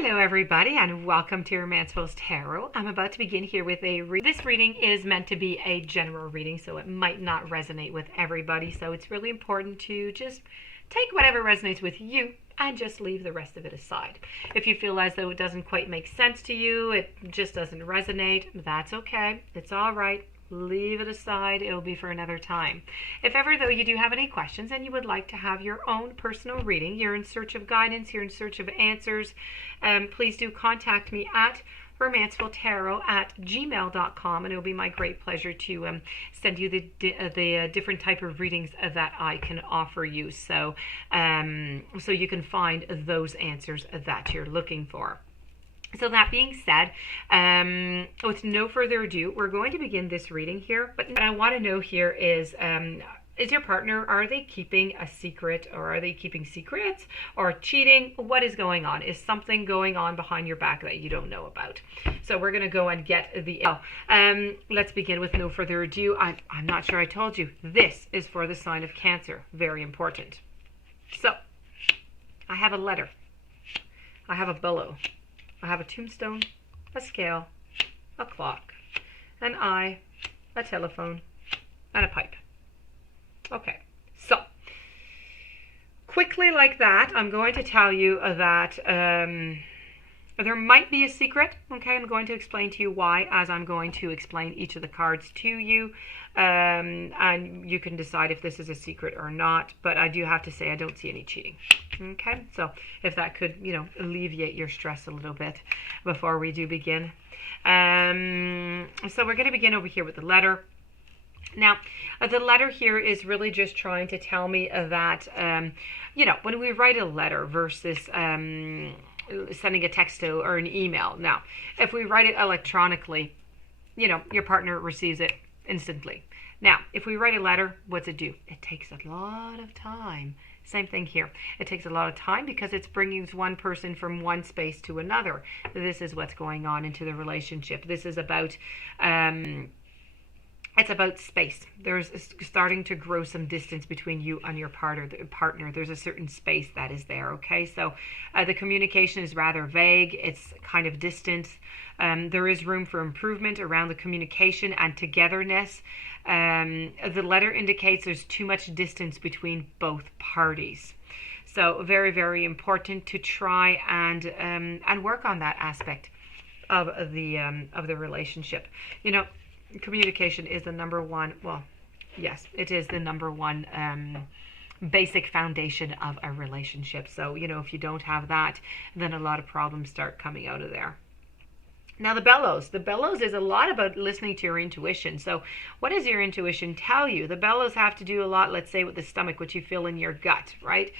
Hello everybody and welcome to Romancefull's Tarot. I'm about to begin here with this reading is meant to be a general reading, so it might not resonate with everybody, so it's really important to just take whatever resonates with you and just leave the rest of it aside. If you feel as though it doesn't quite make sense to you, it just doesn't resonate, that's okay. It's all right. Leave it aside. It'll be for another time. If ever, though, you do have any questions and you would like to have your own personal reading, you're in search of guidance, you're in search of answers, please do contact me at romancefulltarot@gmail.com, and it'll be my great pleasure to send you the different type of readings that I can offer you, so you can find those answers that you're looking for. So that being said, with no further ado, we're going to begin this reading here. But what I want to know here is your partner, are they keeping a secret, or are they keeping secrets or cheating? What is going on? Is something going on behind your back that you don't know about? So we're going to go and get the... let's begin with no further ado. I'm not sure I told you. This is for the sign of Cancer. Very important. So I have a letter. I have a bellow. I have a tombstone, a scale, a clock, an eye, a telephone, and a pipe. Okay, so quickly like that, I'm going to tell you that there might be a secret. Okay, I'm going to explain to you why as I'm going to explain each of the cards to you. And you can decide if this is a secret or not, but I do have to say I don't see any cheating. Okay, so if that could, alleviate your stress a little bit before we do begin. So we're going to begin over here with the letter. Now, the letter here is really just trying to tell me that, when we write a letter versus sending a text or an email. Now, if we write it electronically, your partner receives it instantly. Now, if we write a letter, what's it do? It takes a lot of time. Same thing here. It takes a lot of time because it's bringing one person from one space to another. This is what's going on into the relationship. This is about, it's about space. There's starting to grow some distance between you and your partner. There's a certain space that is there, okay? So the communication is rather vague. It's kind of distant. There is room for improvement around the communication and togetherness. The letter indicates there's too much distance between both parties. So very, very important to try and work on that aspect of the relationship. Communication is the number one. Well, yes, it is the number one basic foundation of a relationship. So if you don't have that, then a lot of problems start coming out of there. Now, the bellows is a lot about listening to your intuition. So what does your intuition tell you? The bellows have to do a lot, let's say, with the stomach, what you feel in your gut, right?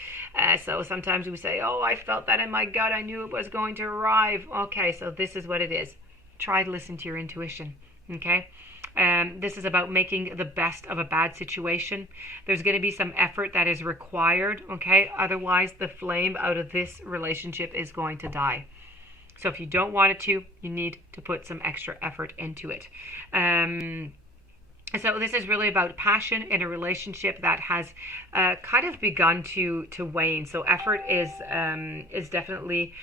So sometimes we say, oh, I felt that in my gut. I knew it was going to arrive. Okay, so this is what it is. Try to listen to your intuition, okay? This is about making the best of a bad situation. There's going to be some effort that is required, okay? Otherwise, the flame out of this relationship is going to die. So if you don't want it to, you need to put some extra effort into it. So this is really about passion in a relationship that has kind of begun to wane. So effort is definitely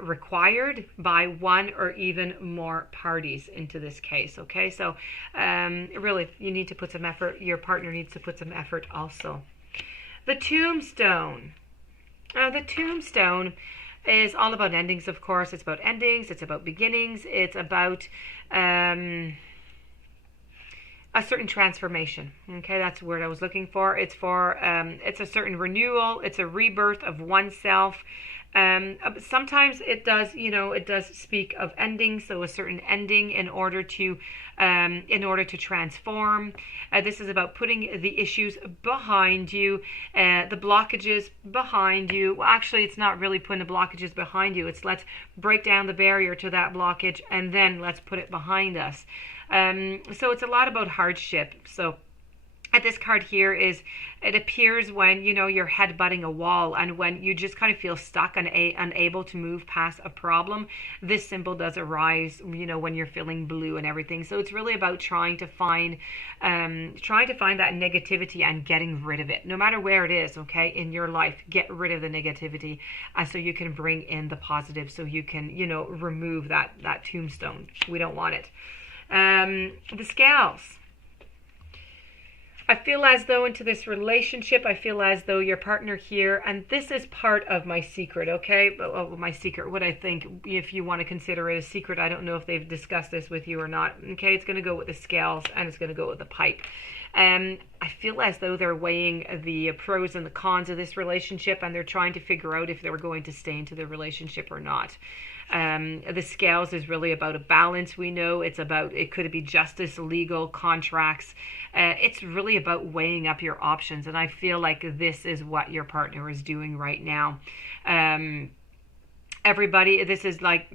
required by one or even more parties into this case. Okay, so really you need to put some effort. Your partner needs to put some effort also. The tombstone. The tombstone is all about endings, of course. It's about endings. It's about beginnings. It's about a certain transformation. Okay, that's the word I was looking for. It's for it's a certain renewal. It's a rebirth of oneself. Sometimes it does, it does speak of ending, so a certain ending in order to transform. This is about putting the issues behind you, the blockages behind you. Well, actually, it's not really putting the blockages behind you. It's let's break down the barrier to that blockage, and then let's put it behind us. So it's a lot about hardship. So this card here is, it appears when, you know, you're headbutting a wall and when you just kind of feel stuck and unable to move past a problem. This symbol does arise, you know, when you're feeling blue and everything. So it's really about trying to find that negativity and getting rid of it, no matter where it is, okay, in your life. Get rid of the negativity, so you can bring in the positive, so you can, you know, remove that tombstone. We don't want it. The scales. I feel as though into this relationship, I feel as though your partner here, and this is part of my secret, okay? My secret, what I think, if you want to consider it a secret, I don't know if they've discussed this with you or not, okay? It's going to go with the scales and it's going to go with the pipe. I feel as though they're weighing the pros and the cons of this relationship, and they're trying to figure out if they're going to stay into the relationship or not. The scales is really about a balance. We know it's about, it could be justice, legal, contracts. It's really about weighing up your options, and I feel like this is what your partner is doing right now. Everybody, this is like,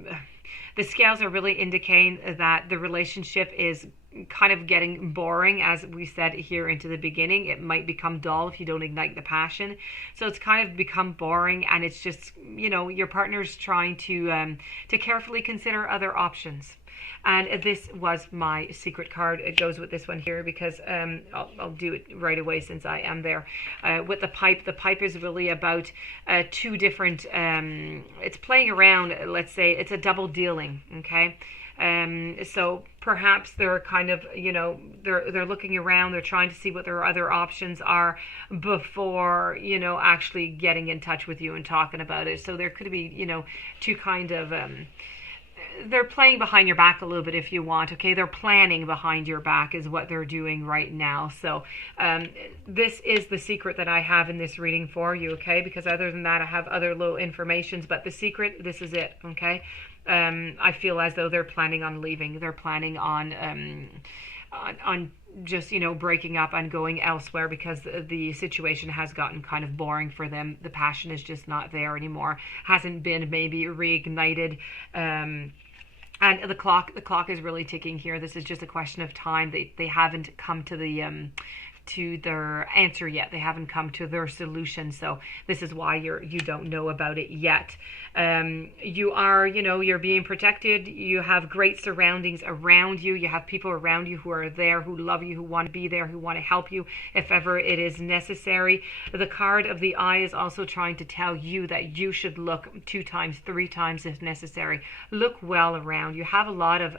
the scales are really indicating that the relationship is kind of getting boring, as we said here into the beginning. It might become dull if you don't ignite the passion. So it's kind of become boring, and it's just, you know, your partner's trying to carefully consider other options. And this was my secret card. It goes with this one here because I'll do it right away since I am there. With the pipe is really about two different, it's playing around, let's say, it's a double dealing, okay? So perhaps they're kind of, you know, they're looking around, they're trying to see what their other options are before, you know, actually getting in touch with you and talking about it. So there could be, you know, two kind of, they're playing behind your back a little bit, if you want, okay? They're planning behind your back is what they're doing right now. So this is the secret that I have in this reading for you, okay? Because other than that, I have other little informations, but the secret, this is it, okay? I feel as though they're planning on leaving. They're planning on just, you know, breaking up and going elsewhere because the situation has gotten kind of boring for them. The passion is just not there anymore. Hasn't been maybe reignited. And the clock is really ticking here. This is just a question of time. They haven't come to their answer yet. They haven't come to their solution. So this is why you don't know about it yet. You are, you know, you're being protected. You have great surroundings around you. You have people around you who are there, who love you, who want to be there, who want to help you if ever it is necessary. The card of the eye is also trying to tell you that you should look 2 times, 3 times if necessary. Look well around. You have a lot of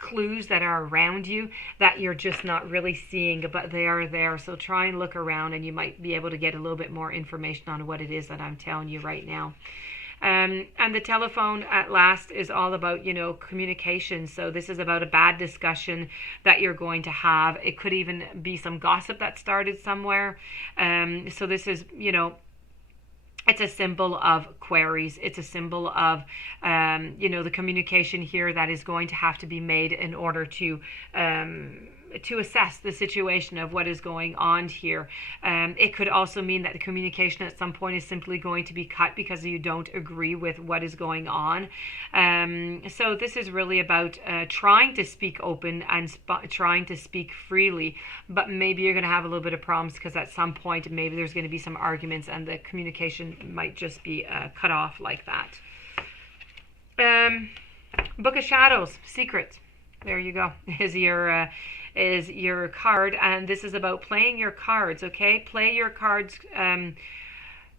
clues that are around you that you're just not really seeing, but they are there. So try and look around, and you might be able to get a little bit more information on what it is that I'm telling you right now. And the telephone at last is all about, you know, communication. So this is about a bad discussion that you're going to have. It could even be some gossip that started somewhere. So this is, you know, it's a symbol of queries. It's a symbol of, you know, the communication here that is going to have to be made in order to assess the situation of what is going on here. It could also mean that the communication at some point is simply going to be cut because you don't agree with what is going on. So this is really about trying to speak open and trying to speak freely, but maybe you're going to have a little bit of problems because at some point maybe there's going to be some arguments and the communication might just be cut off like that. Book of Shadows, Secret. There you go. Is your card, and this is about playing your cards, okay? Play your cards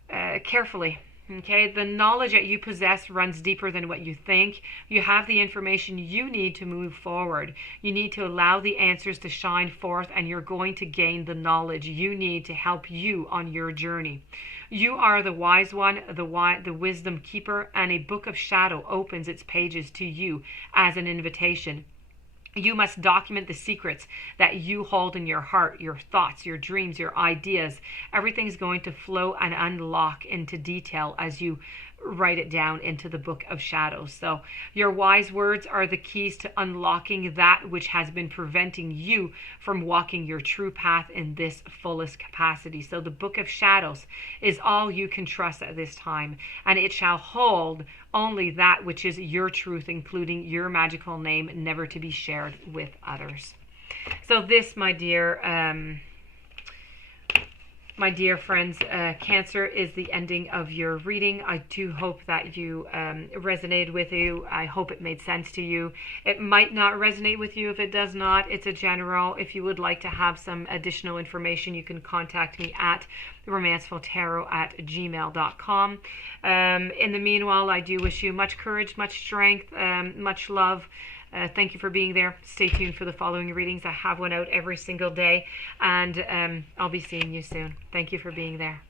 carefully, okay? The knowledge that you possess runs deeper than what you think. You have the information you need to move forward. You need to allow the answers to shine forth, and you're going to gain the knowledge you need to help you on your journey. You are the wise one, the wisdom keeper, and a book of shadow opens its pages to you as an invitation. You must document the secrets that you hold in your heart, your thoughts, your dreams, your ideas. Everything's going to flow and unlock into detail as you write it down into the book of shadows. So your wise words are the keys to unlocking that which has been preventing you from walking your true path in this fullest capacity. So the book of shadows is all you can trust at this time, and it shall hold only that which is your truth, including your magical name, never to be shared with others. So this, my dear, My dear friends, Cancer is the ending of your reading. I do hope that you resonated with you. I hope it made sense to you. It might not resonate with you. If it does not, it's a general. If you would like to have some additional information, you can contact me at romancefulltarot@gmail.com. In the meanwhile, I do wish you much courage, much strength, much love. Thank you for being there. Stay tuned for the following readings. I have one out every single day, and I'll be seeing you soon. Thank you for being there.